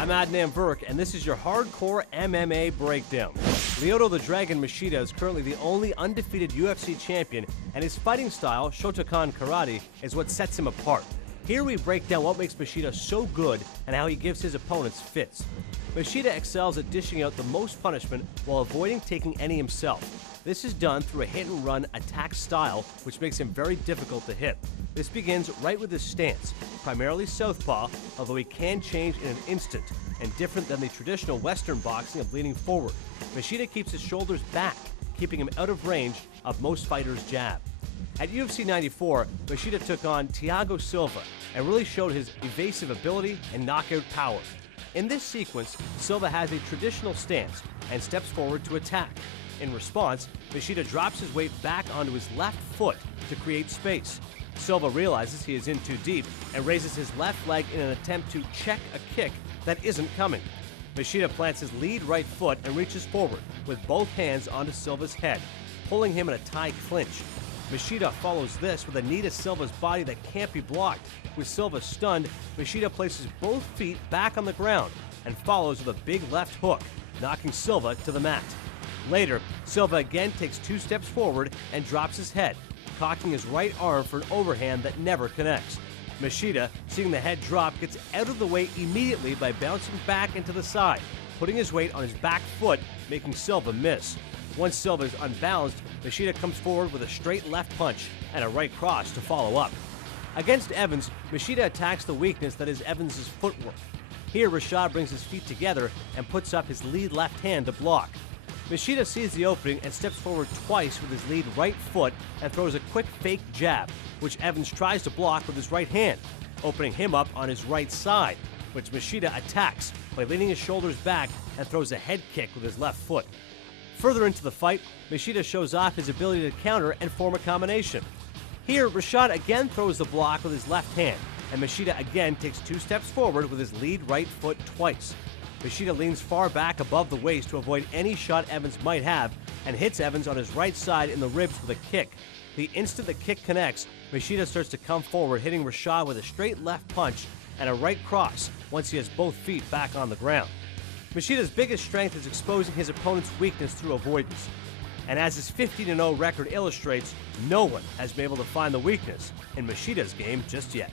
I'm Adnan Burke, and this is your Hardcore MMA Breakdown. Lyoto the Dragon Machida is currently the only undefeated UFC champion, and his fighting style, Shotokan Karate, is what sets him apart. Here we break down what makes Machida so good and how he gives his opponents fits. Machida excels at dishing out the most punishment while avoiding taking any himself. This is done through a hit-and-run attack style, which makes him very difficult to hit. This begins right with his stance, primarily southpaw, although he can change in an instant, and different than the traditional Western boxing of leaning forward. Machida keeps his shoulders back, keeping him out of range of most fighters' jab. At UFC 94, Machida took on Thiago Silva and really showed his evasive ability and knockout power. In this sequence, Silva has a traditional stance and steps forward to attack. In response, Machida drops his weight back onto his left foot to create space. Silva realizes he is in too deep and raises his left leg in an attempt to check a kick that isn't coming. Machida plants his lead right foot and reaches forward with both hands onto Silva's head, pulling him in a tie clinch. Machida follows this with a knee to Silva's body that can't be blocked. With Silva stunned, Machida places both feet back on the ground and follows with a big left hook, knocking Silva to the mat. Later, Silva again takes 2 steps forward and drops his head, cocking his right arm for an overhand that never connects. Machida, seeing the head drop, gets out of the way immediately by bouncing back into the side, putting his weight on his back foot, making Silva miss. Once Silva is unbalanced, Machida comes forward with a straight left punch and a right cross to follow up. Against Evans, Machida attacks the weakness that is Evans' footwork. Here, Rashad brings his feet together and puts up his lead left hand to block. Machida sees the opening and steps forward twice with his lead right foot and throws a quick fake jab, which Evans tries to block with his right hand, opening him up on his right side, which Machida attacks by leaning his shoulders back and throws a head kick with his left foot. Further into the fight, Machida shows off his ability to counter and form a combination. Here, Rashad again throws the block with his left hand, and Machida again takes 2 steps forward with his lead right foot twice. Machida leans far back above the waist to avoid any shot Evans might have and hits Evans on his right side in the ribs with a kick. The instant the kick connects, Machida starts to come forward, hitting Rashad with a straight left punch and a right cross once he has both feet back on the ground. Machida's biggest strength is exposing his opponent's weakness through avoidance. And as his 15-0 record illustrates, no one has been able to find the weakness in Machida's game just yet.